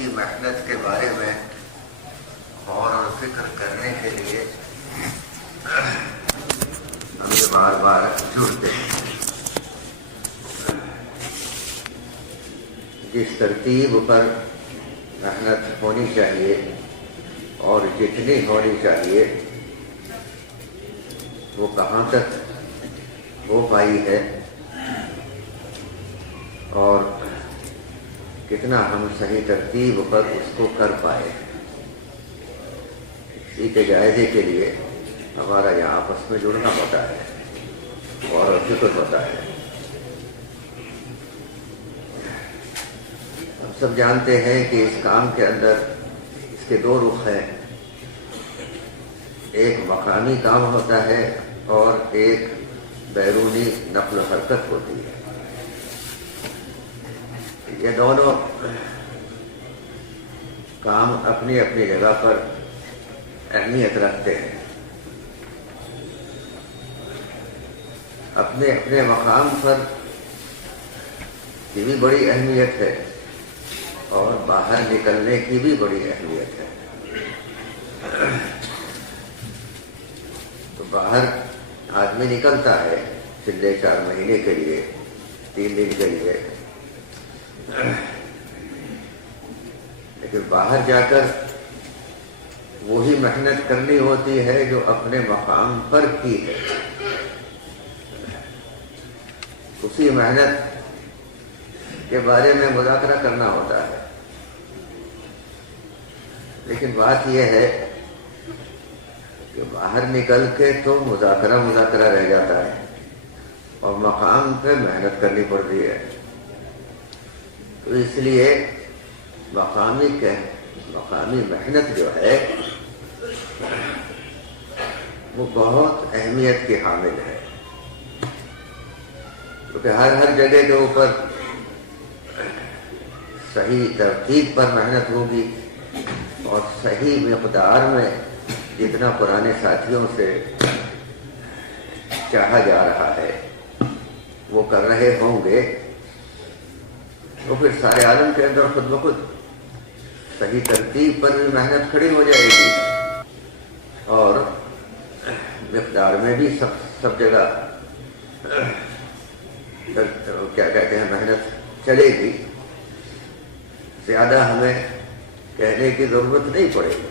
اسی محنت کے بارے میں غور اور فکر کرنے کے لیے ہم یہ بار بار جڑتے ہیں۔ جس ترتیب پر محنت ہونی چاہیے اور جتنی ہونی چاہیے وہ کہاں تک ہو پائی ہے اور کتنا ہم صحیح ترتیب پر اس کو کر پائے، اسی کے جائزے کے لیے ہمارا یہاں آپس میں جڑنا ہوتا ہے اور فکر ہوتا ہے۔ ہم سب جانتے ہیں کہ اس کام کے اندر اس کے دو رخ ہیں، ایک مقامی کام ہوتا ہے اور ایک بیرونی نقل و حرکت ہوتی ہے۔ یہ دونوں کام اپنی اپنی جگہ پر اہمیت رکھتے ہیں، اپنے اپنے مقام پر کی بھی بڑی اہمیت ہے اور باہر نکلنے کی بھی بڑی اہمیت ہے۔ تو باہر آدمی نکلتا ہے پچھلے 4 مہینے کے لیے، 3 دن کے لیے، لیکن باہر جا کر وہی محنت کرنی ہوتی ہے جو اپنے مقام پر کی ہے۔ اسی محنت کے بارے میں مذاکرہ کرنا ہوتا ہے، لیکن بات یہ ہے کہ باہر نکل کے تو مذاکرہ رہ جاتا ہے اور مقام پہ محنت کرنی پڑتی ہے۔ تو اس لیے مقامی محنت جو ہے وہ بہت اہمیت کی حامل ہے، کیونکہ ہر جگہ کے اوپر صحیح ترتیب پر محنت ہوگی اور صحیح مقدار میں جتنا پرانے ساتھیوں سے چاہا جا رہا ہے وہ کر رہے ہوں گے، تو پھر سارے عالم کے اندر خود بخود صحیح ترتیب پر بھی محنت کھڑی ہو جائے گی اور مقدار میں بھی سب جگہ کیا کہتے ہیں محنت چلے گی، زیادہ ہمیں کہنے کی ضرورت نہیں پڑے گی۔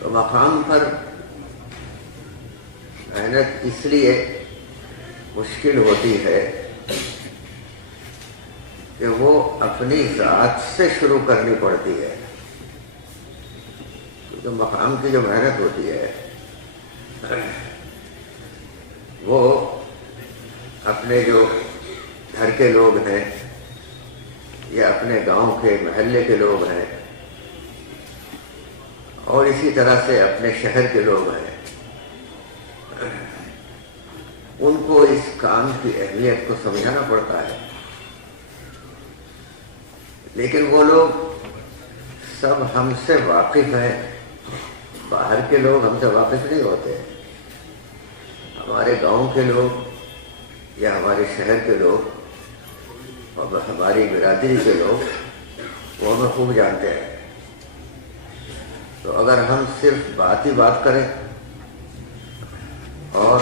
تو مقام پر محنت اس لیے مشکل ہوتی ہے کہ وہ اپنی ذات سے شروع کرنی پڑتی ہے، کیونکہ مقام کی جو محنت ہوتی ہے وہ اپنے جو گھر کے لوگ ہیں یا اپنے گاؤں کے محلے کے لوگ ہیں اور اسی طرح سے اپنے شہر کے لوگ ہیں، ان کو اس کام کی اہمیت کو سمجھانا پڑتا ہے، لیکن وہ لوگ سب ہم سے واقف ہیں، باہر کے لوگ ہم سے واقف نہیں ہوتے۔ ہمارے گاؤں کے لوگ یا ہمارے شہر کے لوگ اور ہماری برادری کے لوگ وہ ہمیں خوب جانتے ہیں۔ تو اگر ہم صرف بات ہی بات کریں اور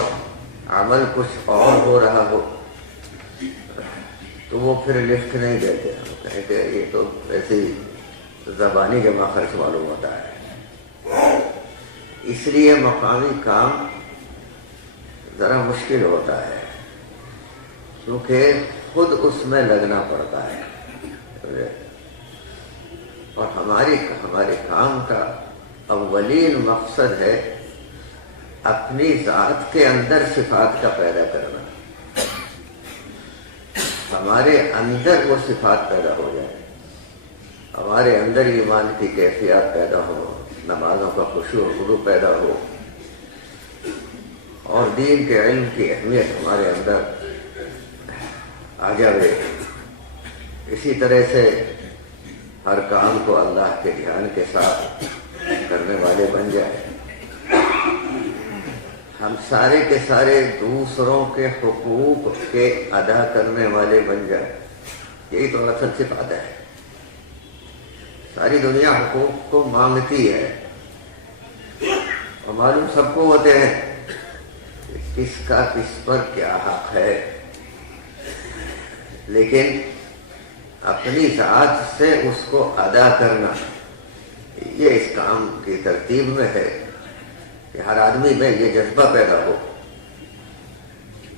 عمل کچھ اور ہو رہا ہو تو وہ پھر لفٹ نہیں دیتے، ہم کہیں کہ یہ تو ایسی زبانی جمع خرچ معلوم ہوتا ہے۔ اس لیے مقامی کام ذرا مشکل ہوتا ہے کیونکہ خود اس میں لگنا پڑتا ہے، اور ہمارے کام کا اولین مقصد ہے اپنی ذات کے اندر صفات کا پیدا کرنا، ہمارے اندر وہ صفات پیدا ہو جائے، ہمارے اندر ایمان کی کیفیات پیدا ہو، نمازوں کا خشوع و خضوع پیدا ہو اور دین کے علم کی اہمیت ہمارے اندر آ جائے۔ اسی طرح سے ہر کام کو اللہ کے دھیان کے ساتھ کرنے والے بن جائے، ہم سارے کے سارے دوسروں کے حقوق کے ادا کرنے والے بن جائیں، یہی تو اصل صفات ہے۔ ساری دنیا حقوق کو مانگتی ہے، اور معلوم سب کو ہوتے ہیں کہ کس کا کس پر کیا حق ہے، لیکن اپنی ذات سے اس کو ادا کرنا یہ اس کام کی ترتیب میں ہے کہ ہر آدمی میں یہ جذبہ پیدا ہو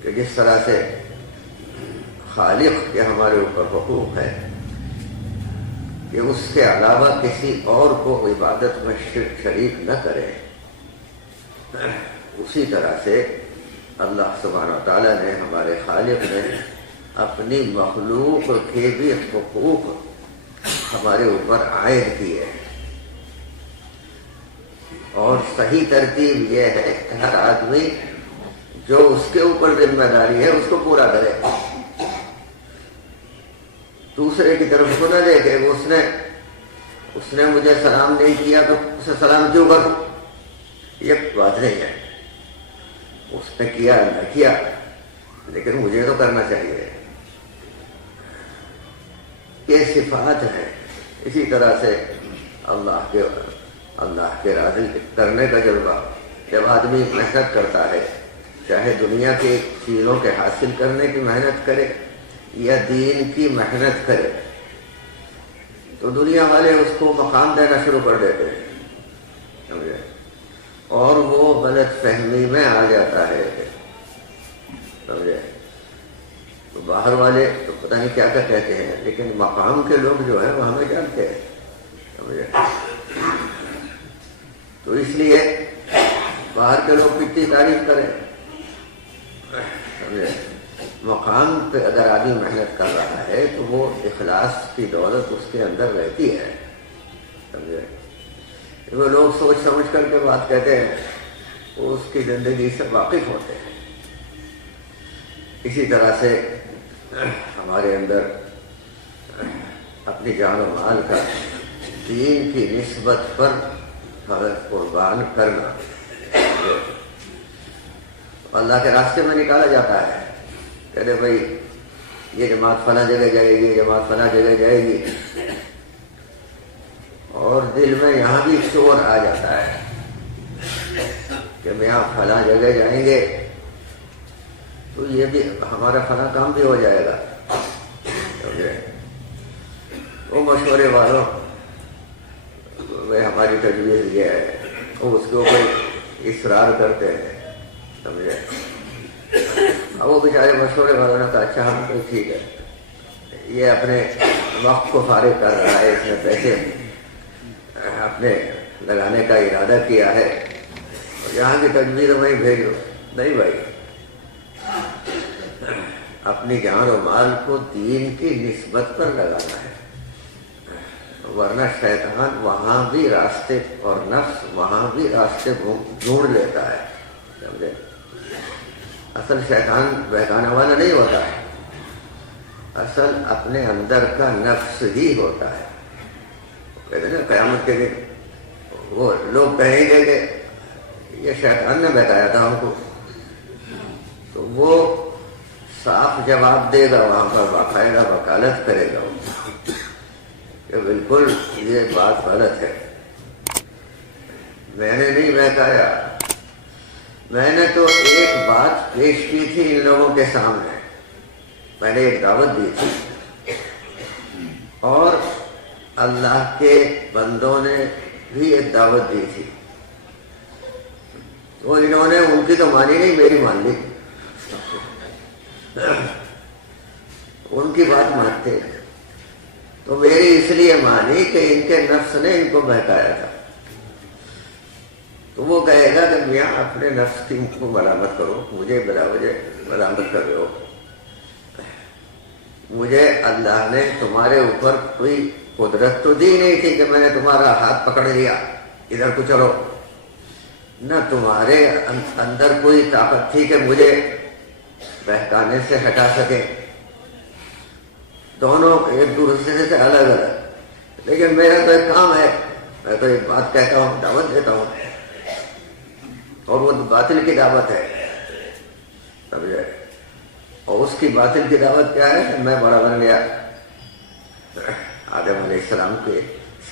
کہ جس طرح سے خالق کے ہمارے اوپر حقوق ہے کہ اس کے علاوہ کسی اور کو عبادت میں شریک نہ کرے، اسی طرح سے اللہ سبحانہ و تعالیٰ نے، ہمارے خالق نے اپنی مخلوق کے بھی حقوق ہمارے اوپر عائد کیے، اور صحیح ترتیب یہ ہے کہ ہر آدمی جو اس کے اوپر ذمہ داری ہے اس کو پورا کرے، دوسرے کی طرف کو نہ دیکھے کہ اس نے مجھے سلام نہیں کیا تو اسے سلام کیوں کروں، یہ بات نہیں ہے، اس نے کیا نہ کیا لیکن مجھے تو کرنا چاہیے، یہ صفات ہے۔ اسی طرح سے اللہ کے راضی کرنے کا جذبہ، جب آدمی محنت کرتا ہے، چاہے دنیا کی چیزوں کے حاصل کرنے کی محنت کرے یا دین کی محنت کرے، تو دنیا والے اس کو مقام دینا شروع کر دیتے ہیں، سمجھے، اور وہ غلط فہمی میں آ جاتا ہے، سمجھے، تو باہر والے تو پتہ نہیں کیا کیا کہتے ہیں، لیکن مقام کے لوگ جو ہیں وہ ہمیں جانتے ہیں، سمجھے، تو اس لیے باہر کے لوگ کتنی تعریف کریں، سمجھے، مقام پہ اگر آدمی محنت کر رہا ہے تو وہ اخلاص کی دولت اس کے اندر رہتی ہے، سمجھے، وہ لوگ سوچ سمجھ کر کے بات کہتے ہیں، وہ اس کی زندگی سے واقف ہوتے ہیں۔ اسی طرح سے ہمارے اندر اپنی جان و مال کا دین کی نسبت پر قربان کرنا اللہ کے راستے میں نکالا جاتا ہے، کہتے بھائی یہ جماعت فلاں جگہ جائے گی، جماعت فلاں جگہ جائے گی، اور دل میں یہاں بھی شور آ جاتا ہے کہ ہم یہاں فلاں جگہ جائیں گے تو یہ بھی ہمارا فلاں کام بھی ہو جائے گا، وہ مشورے والوں ہماری تجویز یہ ہے، وہ اس کے اوپر اصرار کرتے ہیں، سمجھے، اب وہ بیچارے مشورے والوں نے کہا اچھا ہم تو ٹھیک ہے، یہ اپنے وقت کو فارغ کر رہا ہے، اس نے پیسے اپنے لگانے کا ارادہ کیا ہے، اور یہاں کی تجویز وہیں بھیجو، نہیں بھائی، اپنی جان و مال کو دین کی نسبت پر لگانا ہے، ورنہ شیطان وہاں بھی راستے اور نفس وہاں بھی راستے ڈھونڈ لیتا ہے، سمجھے، اصل شیطان بہکانے والا نہیں ہوتا ہے، اصل اپنے اندر کا نفس ہی ہوتا ہے۔ کہتے ہیں نا قیامت کے دن وہ لوگ کہیں گے کہ یہ شیطان نے بہکایا تھا ہم کو، تو وہ صاف جواب دے گا، وہاں پر باقاعدہ وکالت کرے گا کہ بالکل یہ بات غلط ہے، میں نے نہیں بہکایا، میں نے تو ایک بات پیش کی تھی ان لوگوں کے سامنے، میں نے ایک دعوت دی تھی، اور اللہ کے بندوں نے بھی ایک دعوت دی تھی، تو انہوں نے ان کی تو مانی نہیں، میری مان لی، ان کی بات مانتے ہیں، تو میری اس لیے مانی کہ ان کے نفس نے ان کو بہکایا تھا، تو وہ کہے گا کہ میاں اپنے نفس کی کو ملامت کرو، مجھے بلا وجہ ملامت کر رہے ہو، مجھے اللہ نے تمہارے اوپر کوئی قدرت تو دی نہیں تھی کہ میں نے تمہارا ہاتھ پکڑ لیا ادھر کو چلو، نہ تمہارے اندر کوئی طاقت تھی کہ مجھے بہکانے سے ہٹا سکے، دونوں ایک دوسرے سے الگ الگ، لیکن میرا تو ایک کام ہے، میں تو ایک بات کہتا ہوں، دعوت دیتا ہوں، اور وہ باطل کی دعوت ہے، سمجھے، اور اس کی باطل کی دعوت کیا ہے کہ میں بڑا بن گیا، آدم علیہ السلام کے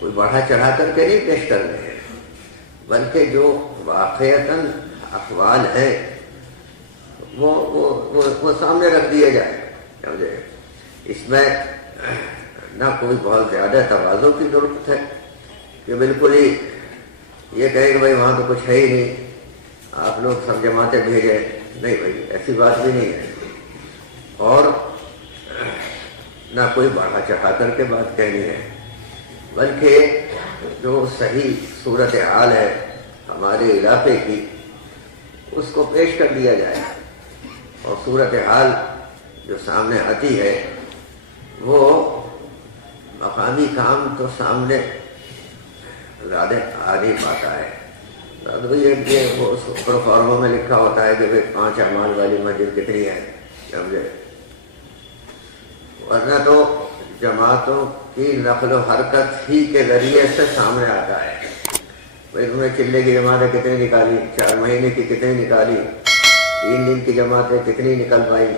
کوئی بڑھا چڑھا کر کے نہیں پیش کر رہے ہیں، بلکہ جو واقعتاً احوال ہے وہ سامنے رکھ دیے جائے، سمجھے؟ اس میں نہ کوئی بہت زیادہ تواضع کی ضرورت ہے کہ بالکل ہی یہ کہے کہ بھائی وہاں تو کچھ ہے ہی نہیں، آپ لوگ سب جماعتیں بھیجے، نہیں بھائی ایسی بات بھی نہیں ہے، اور نہ کوئی بڑھا چڑھا کر کے بات کہنی ہے، بلکہ جو صحیح صورتحال ہے ہمارے علاقے کی اس کو پیش کر دیا جائے، اور صورتحال جو سامنے آتی ہے وہ مقامی کام تو سامنے زیادہ آ نہیں پاتا ہے۔ وہ پروفارموں میں لکھا ہوتا ہے کہ 5 اعمال والی مسجد کتنی ہے، سمجھے؟ ورنہ تو جماعتوں کی نقل و حرکت ہی کے ذریعے سے سامنے آتا ہے، بھائی تم نے چلے کی جماعتیں کتنی نکالی، 4 مہینے کی کتنی نکالی، 3 دن کی جماعتیں کتنی نکل پائی،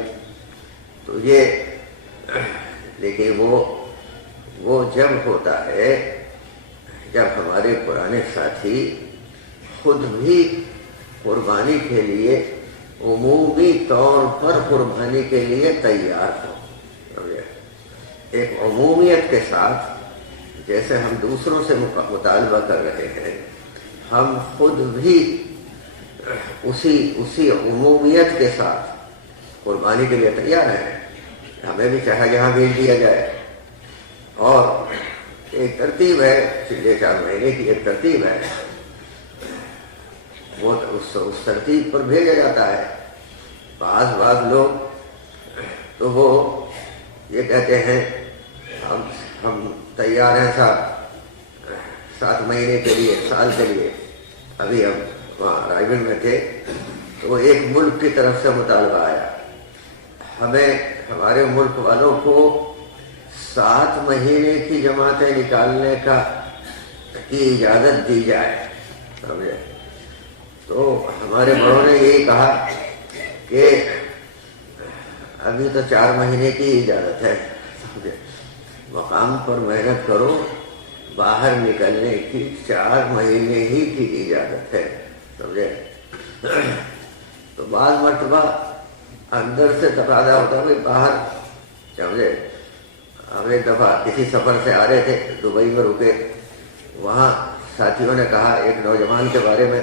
تو یہ لیکن وہ جب ہوتا ہے جب ہمارے پرانے ساتھی خود بھی قربانی کے لیے عمومی طور پر قربانی کے لیے تیار ہو، ایک عمومیت کے ساتھ، جیسے ہم دوسروں سے مطالبہ کر رہے ہیں، ہم خود بھی اسی عمومیت کے ساتھ قربانی کے لیے تیار ہیں، ہمیں بھی چاہے جہاں بھیج دیا جائے، اور ایک ترتیب ہے، 4 مہینے کی ایک ترتیب ہے، وہ اس ترتیب پر بھیجا جاتا ہے۔ بعض لوگ تو وہ یہ کہتے ہیں ہم تیار ہیں صاحب 7 مہینے کے لیے، سال کے لیے۔ ابھی ہم وہاں رائے گڑھ میں تھے تو ایک ملک کی طرف سے مطالبہ آیا، ہمیں ہمارے ملک والوں کو 7 مہینے کی جماعتیں نکالنے کی اجازت دی جائے، سمجھے؟ تو ہمارے بڑوں نے یہی کہا کہ ابھی تو 4 مہینے کی اجازت ہے، سمجھے؟ مقام پر محنت کرو، باہر نکلنے کی 4 مہینے ہی کی اجازت ہے، سمجھے؟ تو بعض مرتبہ اندر سے تقاضا ہوتا ہے باہر، سمجھے؟ ہم ایک دفعہ کسی سفر سے آ رہے تھے، دبئی میں رکے، وہاں ساتھیوں نے کہا ایک نوجوان کے بارے میں،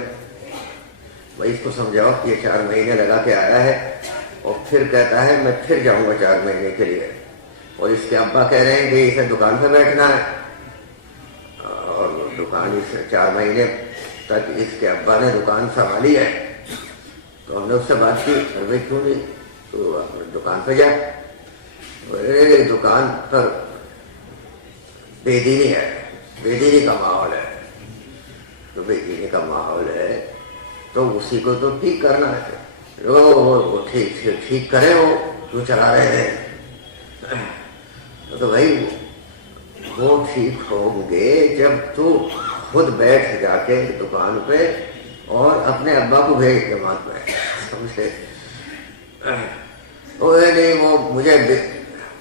بھائی اس کو سمجھاؤ کہ یہ 4 مہینے لگا کے آیا ہے اور پھر کہتا ہے میں پھر جاؤں گا 4 مہینے کے لیے، اور اس کے ابا کہہ رہے ہیں کہ اسے دکان پہ بیٹھنا ہے، اور دکان اس 4 مہینے تک اس کے ابا نے دکان سنبھالی ہے۔ تو ہم نے اس سے بات کی، بھائی کیوں نہیں تو دکان پہ جا، دکان پر بے دینی ہے، بے دینی کا ماحول ہے، تو بے دینی کا ماحول ہے تو اسی کو تو ٹھیک کرنا ہے، وہ ٹھیک کرے، وہ کیوں چلا رہے ہیں؟ تو بھائی وہ ٹھیک ہوں گے جب تو خود بیٹھ جا کے دکان پہ اور اپنے ابا کو بھیج جماعت میں، سمجھے؟ وہ نہیں وہ مجھے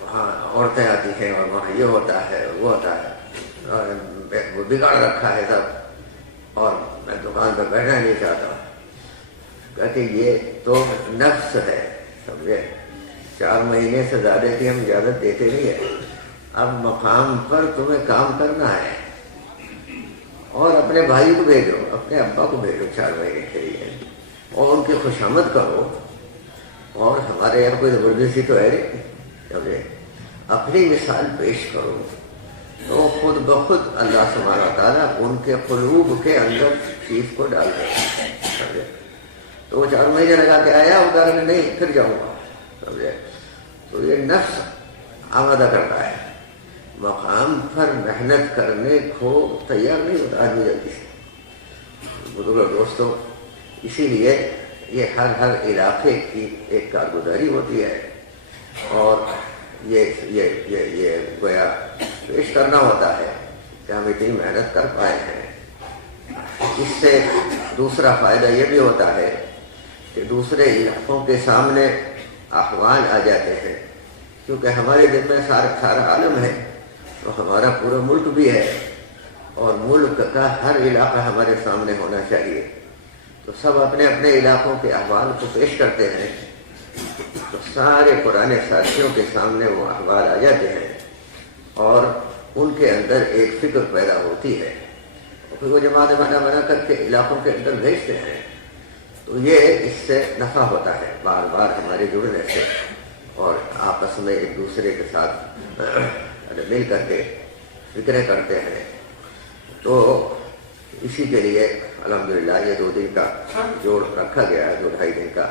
وہاں عورتیں آتی ہیں اور وہاں یہ ہوتا ہے وہ ہوتا ہے، اور وہ بگاڑ رکھا ہے سب، اور میں دکان پہ بیٹھنا نہیں چاہتا، کہتے یہ تو نفس ہے، سمجھے؟ 4 مہینے سے زیادہ کی ہم اجازت دیتے نہیں ہیں، اب مقام پر تمہیں کام کرنا ہے، اور اپنے بھائی کو بھیجو، اپنے ابا کو بھیجو 4 مہینے کے لیے، اور ان کی خوشامد کرو، اور ہمارے یہاں کوئی زبردستی تو ہے نہیں، سمجھے؟ اپنی مثال پیش کرو تو خود بخود اللہ سبحانہ و تعالیٰ ان کے قلوب کے اندر چیز کو ڈال دے، سمجھے؟ تو وہ 4 مہینے لگا کے آیا، وہ کہا کہ نہیں پھر جاؤں گا، سمجھے؟ تو یہ نفس آمادہ کرتا ہے، مقام پر محنت کرنے کو تیار نہیں ہوتا آدمی جلدی سے۔ بزرگ دوستوں، اسی لیے یہ ہر علاقے کی ایک کارگزاری ہوتی ہے، اور یہ گویا پیش کرنا ہوتا ہے کہ ہم اتنی محنت کر پائے ہیں۔ اس سے دوسرا فائدہ یہ بھی ہوتا ہے کہ دوسرے علاقوں کے سامنے احوال آ جاتے ہیں، کیونکہ ہمارے دل میں سارا عالم ہے، تو ہمارا پورا ملک بھی ہے، اور ملک کا ہر علاقہ ہمارے سامنے ہونا چاہیے. تو سب اپنے اپنے علاقوں کے احوال کو پیش کرتے ہیں تو سارے پرانے ساتھیوں کے سامنے وہ احوال آ جاتے ہیں اور ان کے اندر ایک فکر پیدا ہوتی ہے. پھر وہ جماعت بنا کر کے علاقوں کے اندر بھیجتے ہیں. تو یہ اس سے نفع ہوتا ہے بار بار ہمارے جڑنے سے اور آپس میں ایک دوسرے کے ساتھ مل کر کے فکریں کرتے ہیں. تو اسی کے لیے الحمدللہ یہ 2 دن کا جوڑ رکھا گیا ہے, 2-2.5 دن کا.